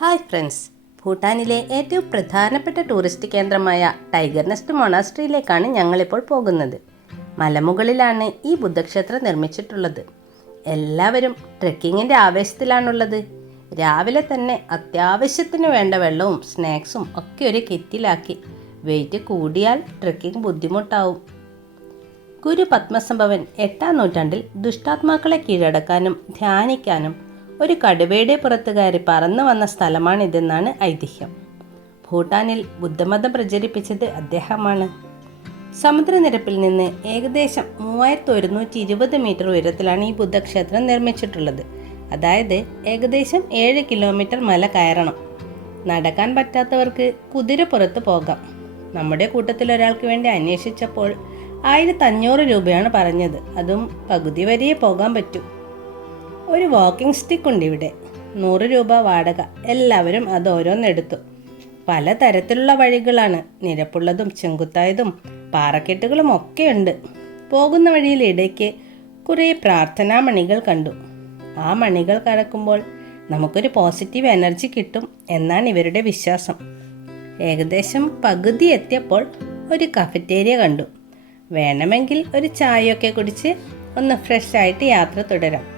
Hi friends. ഭൂട്ടാനിലെ ഏറ്റവും പ്രധാനപ്പെട്ട tourist കേന്ദ്രമായ ടൈഗർ നെസ്റ്റ് മൊണാസ്ട്രിയിലേക്കാണ് ഞങ്ങളിപ്പോൾ പോകുന്നത്. മലമുകളിലാണ് ഈ ബുദ്ധക്ഷേത്രം നിർമ്മിച്ചിട്ടുള്ളത്. എല്ലാവരും ട്രെക്കിങ്ങിന്റെ ആവേശത്തിലാണുള്ളത്. രാവിലെ തന്നെ അത്യാവശ്യത്തിന് വേണ്ട വെള്ളവും സ്നാക്സും ഒക്കെ ഒരു കിറ്റിലാക്കി വെയിറ്റ് കൂടിയാൽ ട്രെക്കിംഗ് ബുദ്ധിമുട്ടാവും. ഗുരു പത്മസംഭവൻ എട്ടാം നൂറ്റാണ്ടിൽ ദുഷ്ടാത്മാക്കളെ കീഴടക്കാനും ധ്യാനിക്കാനും ഒരു കടുവയുടെ പുറത്തു കയറി പറന്നു വന്ന സ്ഥലമാണിതെന്നാണ് ഐതിഹ്യം. ഭൂട്ടാനിൽ ബുദ്ധമതം പ്രചരിപ്പിച്ചത് അദ്ദേഹമാണ്. സമുദ്രനിരപ്പിൽ നിന്ന് ഏകദേശം മൂവായിരത്തി ഒരുന്നൂറ്റി ഇരുപത് മീറ്റർ ഉയരത്തിലാണ് ഈ ബുദ്ധക്ഷേത്രം നിർമ്മിച്ചിട്ടുള്ളത്. അതായത് ഏകദേശം ഏഴ് കിലോമീറ്റർ മല കയറണം. നടക്കാൻ പറ്റാത്തവർക്ക് കുതിര പുറത്ത് പോകാം. നമ്മുടെ കൂട്ടത്തിൽ ഒരാൾക്ക് വേണ്ടി അന്വേഷിച്ചപ്പോൾ ആയിരത്തി അഞ്ഞൂറ് രൂപയാണ് പറഞ്ഞത്. അതും പകുതി വരെയേ പോകാൻ പറ്റൂ. ഒരു വാക്കിംഗ് സ്റ്റിക്ക് ഉണ്ട് ഇവിടെ. നൂറ് രൂപ വാടക. എല്ലാവരും അത് ഓരോന്നെടുത്തു. പല തരത്തിലുള്ള വഴികളാണ്. നിരപ്പുള്ളതും ചെങ്കുത്തായതും പാറക്കെട്ടുകളും ഒക്കെ ഉണ്ട്. പോകുന്ന വഴിയിൽ ഇടയ്ക്ക് കുറേ പ്രാർത്ഥനാ മണികൾ കണ്ടു. ആ മണികൾ കറക്കുമ്പോൾ നമുക്കൊരു പോസിറ്റീവ് എനർജി കിട്ടും എന്നാണ് ഇവരുടെ വിശ്വാസം. ഏകദേശം പകുതി എത്തിയപ്പോൾ ഒരു കഫറ്റേരിയ കണ്ടു. വേണമെങ്കിൽ ഒരു ചായയൊക്കെ കുടിച്ച് ഒന്ന് ഫ്രഷ് ആയിട്ട് യാത്ര തുടരാം.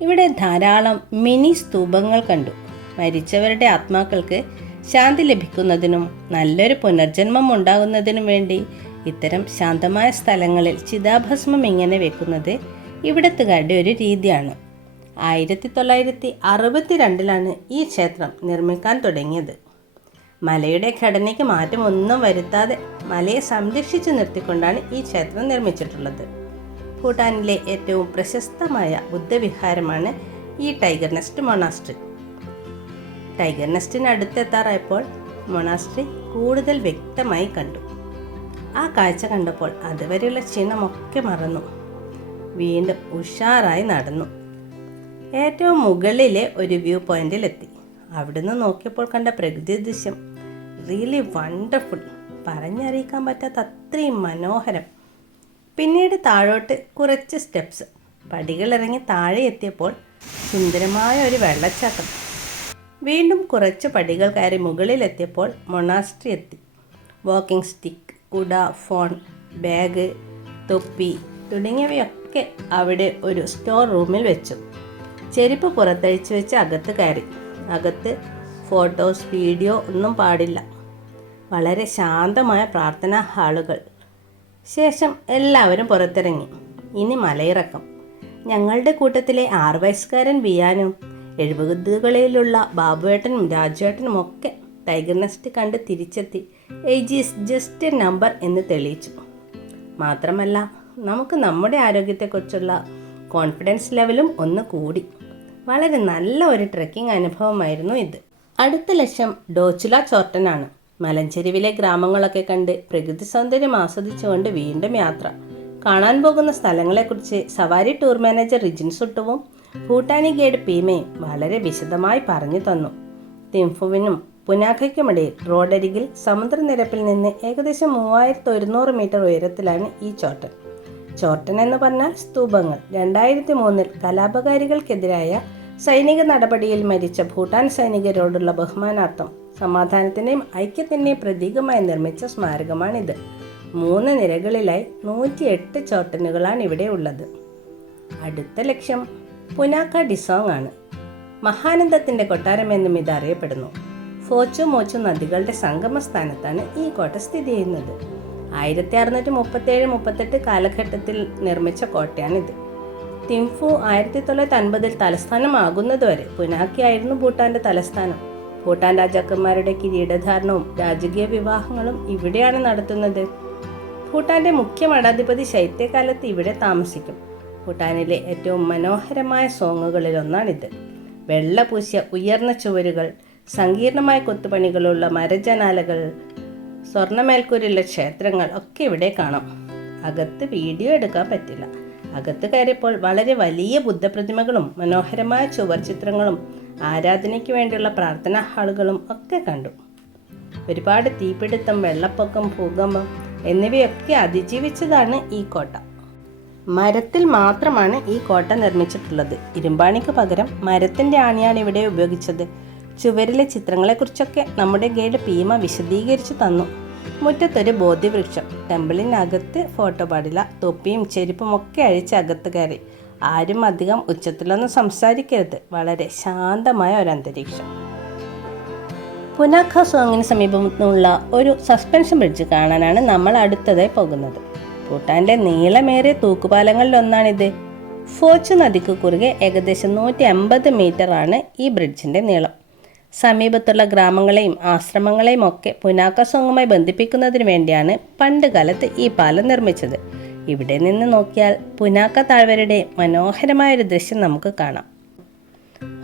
ഇവിടെ ധാരാളം മിനി സ്തൂപങ്ങൾ കണ്ടു. മരിച്ചവരുടെ ആത്മാക്കൾക്ക് ശാന്തി ലഭിക്കുന്നതിനും നല്ലൊരു പുനർജന്മം ഉണ്ടാകുന്നതിനും വേണ്ടി ഇത്തരം ശാന്തമായ സ്ഥലങ്ങളിൽ ചിതാഭസ്മം ഇങ്ങനെ വെക്കുന്നത് ഇവിടത്തുകാരുടെ ഒരു രീതിയാണ്. ആയിരത്തി തൊള്ളായിരത്തി അറുപത്തി രണ്ടിലാണ് ഈ ക്ഷേത്രം നിർമ്മിക്കാൻ തുടങ്ങിയത്. മലയുടെ ഘടനയ്ക്ക് മാറ്റമൊന്നും വരുത്താതെ മലയെ സംരക്ഷിച്ചു നിർത്തിക്കൊണ്ടാണ് ഈ ക്ഷേത്രം നിർമ്മിച്ചിട്ടുള്ളത്. ഭൂട്ടാനിലെ ഏറ്റവും പ്രശസ്തമായ ബുദ്ധവിഹാരമാണ് ഈ ടൈഗർ നെസ്റ്റ് മൊണാസ്ട്രി. ടൈഗർ നെസ്റ്റിന് അടുത്തെത്താറായപ്പോൾ മൊണാസ്ട്രി കൂടുതൽ വ്യക്തമായി കണ്ടു. ആ കാഴ്ച കണ്ടപ്പോൾ അതുവരെയുള്ള ക്ഷീണമൊക്കെ മറന്നു. വീണ്ടും ഉഷാറായി നടന്നു. ഏറ്റവും മുകളിലെ ഒരു വ്യൂ പോയിന്റിലെത്തി. അവിടുന്ന് നോക്കിയപ്പോൾ കണ്ട പ്രകൃതി ദൃശ്യം റിയലി വണ്ടർഫുൾ. പറഞ്ഞറിയിക്കാൻ പറ്റാത്ത അത്രയും മനോഹരം. പിന്നീട് താഴോട്ട് കുറച്ച് സ്റ്റെപ്സ്. പടികളിറങ്ങി താഴെ എത്തിയപ്പോൾ സുന്ദരമായ ഒരു വെള്ളച്ചാട്ടം. വീണ്ടും കുറച്ച് പടികൾ കയറി മുകളിലെത്തിയപ്പോൾ മൊണാസ്ട്രി എത്തി. വാക്കിംഗ് സ്റ്റിക്ക് കുട ഫോൺ ബാഗ് തൊപ്പി തുടങ്ങിയവയൊക്കെ അവിടെ ഒരു സ്റ്റോർ റൂമിൽ വെച്ചു. ചെരുപ്പ് പുറത്തഴിച്ചു വെച്ച് അകത്ത് കയറി. അകത്ത് ഫോട്ടോസ് വീഡിയോ ഒന്നും പാടില്ല. വളരെ ശാന്തമായ പ്രാർത്ഥനാ ഹാളുകൾ. ശേഷം എല്ലാവരും പുറത്തിറങ്ങി. ഇനി മലയിറക്കം. ഞങ്ങളുടെ കൂട്ടത്തിലെ ആറ് വയസ്സുകാരൻ ബിയാനും എഴുപതുകളിലുള്ള ബാബുവേട്ടനും രാജുവേട്ടനും ഒക്കെ ടൈഗർ നെസ്റ്റ് കണ്ട് തിരിച്ചെത്തി. Age is just a number എന്ന് തെളിയിച്ചു. മാത്രമല്ല നമുക്ക് നമ്മുടെ ആരോഗ്യത്തെക്കുറിച്ചുള്ള കോൺഫിഡൻസ് ലെവലും ഒന്ന് കൂടി. വളരെ നല്ല ഒരു ട്രെക്കിംഗ് അനുഭവമായിരുന്നു ഇത്. അടുത്ത ലക്ഷ്യം ഡോച്ചുല ചോർട്ടനാണ്. മലഞ്ചെരുവിലെ ഗ്രാമങ്ങളൊക്കെ കണ്ട് പ്രകൃതി സൗന്ദര്യം ആസ്വദിച്ചുകൊണ്ട് വീണ്ടും യാത്ര. കാണാൻ പോകുന്ന സ്ഥലങ്ങളെക്കുറിച്ച് സവാരി ടൂർ മാനേജർ റിജിൻ സുട്ടുവും ഭൂട്ടാനി ഗൈഡ് പീമയും വളരെ വിശദമായി പറഞ്ഞു തന്നു. തിംഫുവിനും പുനാഖയ്ക്കുമിടയിൽ റോഡരികിൽ സമുദ്രനിരപ്പിൽ നിന്ന് ഏകദേശം മൂവായിരത്തി ഒരുന്നൂറ് മീറ്റർ ഉയരത്തിലാണ് ഈ ചോട്ടൻ. ചോട്ടൻ എന്ന് പറഞ്ഞാൽ സ്തൂപങ്ങൾ. രണ്ടായിരത്തി മൂന്നിൽ കലാപകാരികൾക്കെതിരായ സൈനിക നടപടിയിൽ മരിച്ച ഭൂട്ടാൻ സൈനികരോടുള്ള ബഹുമാനാർത്ഥം സമാധാനത്തിന്റെയും ഐക്യത്തിന്റെയും പ്രതീകമായി നിർമ്മിച്ച സ്മാരകമാണിത്. മൂന്ന് നിരകളിലായി നൂറ്റിയെട്ട് ചോട്ടനുകളാണ് ഇവിടെ ഉള്ളത്. അടുത്ത ലക്ഷ്യം പുനാക്ക ഡിസോങ് ആണ്. മഹാനന്ദത്തിന്റെ കൊട്ടാരം എന്നും ഇത് അറിയപ്പെടുന്നു. ഫോച്ചു മോച്ചു നദികളുടെ സംഗമ സ്ഥാനത്താണ് ഈ കോട്ട സ്ഥിതി ചെയ്യുന്നത്. ആയിരത്തി അറുന്നൂറ്റി മുപ്പത്തേഴ് മുപ്പത്തെട്ട് കാലഘട്ടത്തിൽ നിർമ്മിച്ച കോട്ടയാണിത്. തിംഫു ആയിരത്തി തൊള്ളായിരത്തി അൻപതിൽ തലസ്ഥാനമാകുന്നതുവരെ പുനാക്കിയായിരുന്നു ഭൂട്ടാന്റെ തലസ്ഥാനം. ഭൂട്ടാൻ രാജാക്കന്മാരുടെ കിരീടധാരണവും രാജകീയ വിവാഹങ്ങളും ഇവിടെയാണ് നടത്തുന്നത്. ഭൂട്ടാന്റെ മുഖ്യ മഠാധിപതി ശൈത്യകാലത്ത് ഇവിടെ താമസിക്കും. ഭൂട്ടാനിലെ ഏറ്റവും മനോഹരമായ സോങ്ങുകളിലൊന്നാണിത് വെള്ള പൂശിയ ഉയർന്ന ചുവരുകൾ സങ്കീർണമായ കൊത്തുപണികളുള്ള മരജനാലകൾ സ്വർണമേൽക്കൂരുള്ള ക്ഷേത്രങ്ങൾ ഒക്കെ ഇവിടെ കാണാം. അകത്ത് വീഡിയോ എടുക്കാൻ പറ്റില്ല. അകത്ത് കയറിയപ്പോൾ വളരെ വലിയ ബുദ്ധപ്രതിമകളും മനോഹരമായ ചുവർ ചിത്രങ്ങളും ആരാധനയ്ക്ക് വേണ്ടിയുള്ള പ്രാർത്ഥനാ ഹാളുകളും ഒക്കെ കണ്ടു. ഒരുപാട് തീപിടുത്തം വെള്ളപ്പൊക്കം ഭൂകമ്പം എന്നിവയൊക്കെ അതിജീവിച്ചതാണ് ഈ കോട്ട. മരത്തിൽ മാത്രമാണ് ഈ കോട്ട നിർമ്മിച്ചിട്ടുള്ളത്. ഇരുമ്പാണിക്ക് പകരം മരത്തിന്റെ ആണിയാണ് ഇവിടെ ഉപയോഗിച്ചത്. ചുവരിലെ ചിത്രങ്ങളെക്കുറിച്ചൊക്കെ നമ്മുടെ ഗൈഡ് പീമ വിശദീകരിച്ചു തന്നു. മുറ്റത്തൊരു ബോധ്യവൃക്ഷം. ടെമ്പിളിനകത്ത് ഫോട്ടോ പാടില്ല. തൊപ്പിയും ചെരുപ്പും ഒക്കെ അഴിച്ച് അകത്ത് കയറി. ആരും അധികം ഉച്ചത്തിലൊന്നും സംസാരിക്കരുത്. വളരെ ശാന്തമായ ഒരു അന്തരീക്ഷം. പുനാഖ സോങ്ങിന് സമീപമുള്ള ഒരു സസ്പെൻഷൻ ബ്രിഡ്ജ് കാണാനാണ് നമ്മൾ അടുത്തതായി പോകുന്നത്. ഭൂട്ടാന്റെ നീളമേറിയ തൂക്കുപാലങ്ങളിലൊന്നാണിത്. ഫോച്ച് നദിക്ക് കുറുകെ ഏകദേശം നൂറ്റി അമ്പത് മീറ്ററാണ് ഈ ബ്രിഡ്ജിന്റെ നീളം. സമീപത്തുള്ള ഗ്രാമങ്ങളെയും ആശ്രമങ്ങളെയും ഒക്കെ പുനാക്ക സോങ്ങുമായി ബന്ധിപ്പിക്കുന്നതിന് വേണ്ടിയാണ് പണ്ട് കാലത്ത് ഈ പാലം നിർമ്മിച്ചത്. ഇവിടെ നിന്ന് നോക്കിയാൽ പുനാക്ക താഴ്വരയുടെ മനോഹരമായ ഒരു ദൃശ്യം നമുക്ക് കാണാം.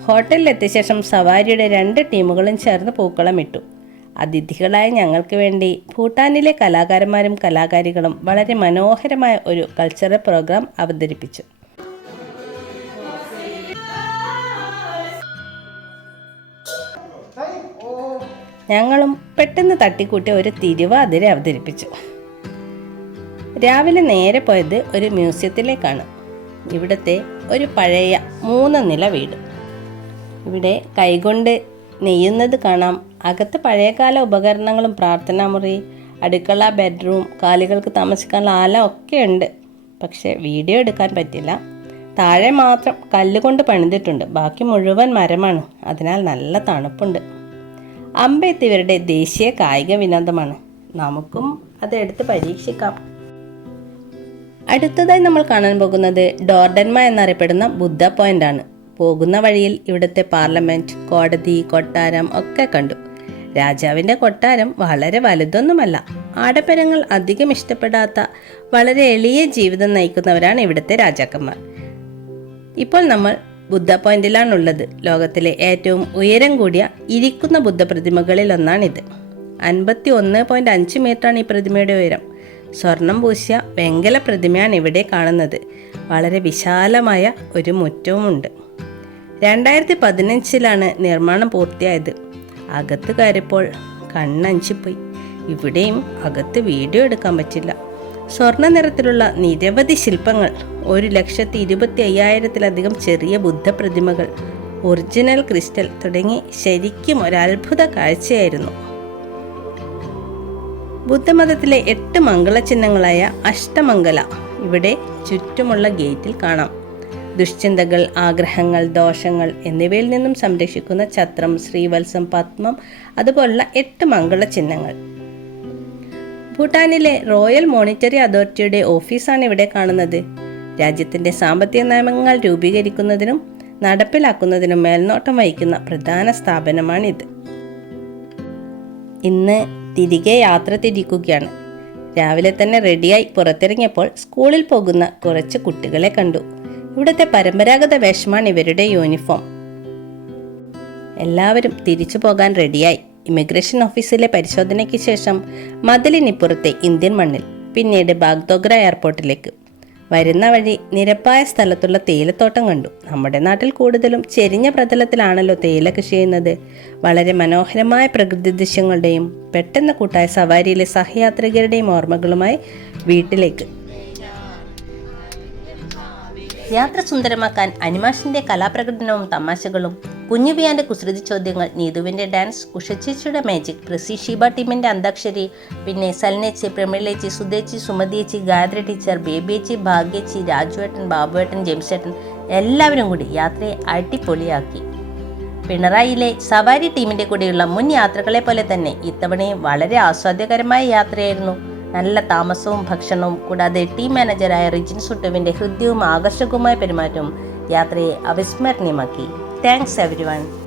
ഹോട്ടലിലെത്തിയ ശേഷം സവാരിയുടെ രണ്ട് ടീമുകളും ചേർന്ന് പൂക്കളം ഇട്ടു. അതിഥികളായ ഞങ്ങൾക്ക് വേണ്ടി ഭൂട്ടാനിലെ കലാകാരന്മാരും കലാകാരികളും വളരെ മനോഹരമായ ഒരു കൾച്ചറൽ പ്രോഗ്രാം അവതരിപ്പിച്ചു. ഞങ്ങളും പെട്ടെന്ന് തട്ടിക്കൂട്ടി ഒരു തിരുവ അതിരെ അവതരിപ്പിച്ചു. രാവിലെ നേരെ പോയത് ഒരു മ്യൂസിയത്തിലേക്കാണ്. ഇവിടുത്തെ ഒരു പഴയ മൂന്ന് നില വീട്. ഇവിടെ കൈകൊണ്ട് നെയ്യുന്നത് കാണാം. അകത്ത് പഴയകാല ഉപകരണങ്ങളും പ്രാർത്ഥനാമുറി അടുക്കള ബെഡ്റൂം കാലികൾക്ക് താമസിക്കാനുള്ള ആല ഒക്കെ ഉണ്ട്. പക്ഷെ വീഡിയോ എടുക്കാൻ പറ്റില്ല. താഴെ മാത്രം കല്ലുകൊണ്ട് പണിതിട്ടുണ്ട്. ബാക്കി മുഴുവൻ മരമാണ്. അതിനാൽ നല്ല തണുപ്പുണ്ട്. അമ്പെത്ത് ദേശീയ കായിക വിനോദമാണ്. നമുക്കും അത് എടുത്ത് പരീക്ഷിക്കാം. അടുത്തതായി നമ്മൾ കാണാൻ പോകുന്നത് ഡോർഡൻമ എന്നറിയപ്പെടുന്ന ബുദ്ധ പോയിന്റ് ആണ്. പോകുന്ന വഴിയിൽ ഇവിടുത്തെ പാർലമെന്റ് കോടതി കൊട്ടാരം ഒക്കെ കണ്ടു. രാജാവിന്റെ കൊട്ടാരം വളരെ വലുതൊന്നുമല്ല. ആഡംബരങ്ങൾ അധികം ഇഷ്ടപ്പെടാത്ത വളരെ എളിയ ജീവിതം നയിക്കുന്നവരാണ് ഇവിടുത്തെ രാജാക്കന്മാർ. ഇപ്പോൾ നമ്മൾ ബുദ്ധ പോയിന്റിലാണുള്ളത് ലോകത്തിലെ ഏറ്റവും ഉയരം കൂടിയ ഇരിക്കുന്ന ബുദ്ധ പ്രതിമകളിൽ ഒന്നാണിത് അൻപത്തി ഒന്ന് പോയിന്റ് അഞ്ച് മീറ്ററാണ് ഈ പ്രതിമയുടെ ഉയരം. സ്വർണം പൂശിയ വെങ്കല പ്രതിമയാണ് ഇവിടെ കാണുന്നത്. വളരെ വിശാലമായ ഒരു മുറ്റവുമുണ്ട്. രണ്ടായിരത്തി പതിനഞ്ചിലാണ് നിർമ്മാണം പൂർത്തിയായത്. അകത്ത് കയറിയപ്പോൾ കണ്ണഞ്ചിപ്പോയി. ഇവിടെയും അകത്ത് വീഡിയോ എടുക്കാൻ പറ്റില്ല. സ്വർണ നിറത്തിലുള്ള നിരവധി ശില്പങ്ങൾ ഒരു ലക്ഷത്തി ഇരുപത്തി അയ്യായിരത്തിലധികം ചെറിയ ബുദ്ധപ്രതിമകൾ ഒറിജിനൽ ക്രിസ്റ്റൽ തുടങ്ങി ശരിക്കും ഒരു അത്ഭുത കാഴ്ചയായിരുന്നു. ബുദ്ധമതത്തിലെ എട്ട് മംഗള ചിഹ്നങ്ങളായ അഷ്ടമംഗല ഇവിടെ ചുറ്റുമുള്ള ഗേറ്റിൽ കാണാം. ദുശ്ചിന്തകൾ ആഗ്രഹങ്ങൾ ദോഷങ്ങൾ എന്നിവയിൽ നിന്നും സംരക്ഷിക്കുന്ന ഛത്രം ശ്രീവത്സം പത്മം അതുപോലുള്ള എട്ട് മംഗളചിഹ്നങ്ങൾ ഭൂട്ടാനിലെ റോയൽ മോണിറ്ററി അതോറിറ്റിയുടെ ഓഫീസാണ് ഇവിടെ കാണുന്നത്. രാജ്യത്തിന്റെ സാമ്പത്തിക നിയമങ്ങൾ രൂപീകരിക്കുന്നതിനും നടപ്പിലാക്കുന്നതിനും മേൽനോട്ടം വഹിക്കുന്ന പ്രധാന സ്ഥാപനമാണിത്. ഇന്ന് തിരികെ യാത്ര തിരിക്കുകയാണ്. രാവിലെ തന്നെ റെഡിയായി പുറത്തിറങ്ങിയപ്പോൾ സ്കൂളിൽ പോകുന്ന കുറച്ച് കുട്ടികളെ കണ്ടു. ഇവിടുത്തെ പരമ്പരാഗത വേഷമാണ് ഇവരുടെ യൂണിഫോം. എല്ലാവരും തിരിച്ചു പോകാൻ റെഡിയായി. ഇമിഗ്രേഷൻ ഓഫീസിലെ പരിശോധനയ്ക്ക് ശേഷം മതിലിനിപ്പുറത്തെ ഇന്ത്യൻ മണ്ണിൽ പിന്നീട് ബാഗ്ദോഗ്ര എയർപോർട്ടിലേക്ക്. വരുന്ന വഴി നിരപ്പായ സ്ഥലത്തുള്ള തേയിലത്തോട്ടം കണ്ടു. നമ്മുടെ നാട്ടിൽ കൂടുതലും ചെരിഞ്ഞ പ്രതലത്തിലാണല്ലോ തേയില കൃഷി ചെയ്യുന്നത്. വളരെ മനോഹരമായ പ്രകൃതി ദൃശ്യങ്ങളുടെയും പെട്ടെന്ന് കൂട്ടായ സവാരിയിലെ സഹയാത്രികരുടെയും ഓർമ്മകളുമായി വീട്ടിലേക്ക്. യാത്ര സുന്ദരമാക്കാൻ അനിമാഷിന്റെ കലാപ്രകടനവും തമാശകളും കുഞ്ഞുബിയാന്റെ കുസൃതി ചോദ്യങ്ങൾ നീതുവിന്റെ ഡാൻസ് ഉഷച്ചേച്ചിയുടെ മാജിക് പ്രസി ഷീബ ടീമിന്റെ അന്താക്ഷരി പിന്നെ സൽനേച്ചി പ്രമിളേച്ചി സുദേച്ചി സുമതിയേച്ചി ഗായത്രി ടീച്ചർ ബേബിയേച്ചി ഭാഗ്യേച്ചി രാജുവേട്ടൻ ബാബുവേട്ടൻ ജെയിംസേട്ടൻ എല്ലാവരും കൂടി യാത്രയെ അടിപൊളിയാക്കി. പിണറായിയിലെ സവാരി ടീമിന്റെ കൂടെയുള്ള മുൻ യാത്രകളെ പോലെ തന്നെ ഇത്തവണയും വളരെ ആസ്വാദ്യകരമായ യാത്രയായിരുന്നു. നല്ല താമസവും ഭക്ഷണവും കൂടാതെ ടീം മാനേജറായ റിജിൻ സുട്ടുവിന്റെ ഹൃദ്യവും ആകർഷകവുമായ പെരുമാറ്റവും യാത്രയെ അവിസ്മരണീയമാക്കി. Thanks everyone.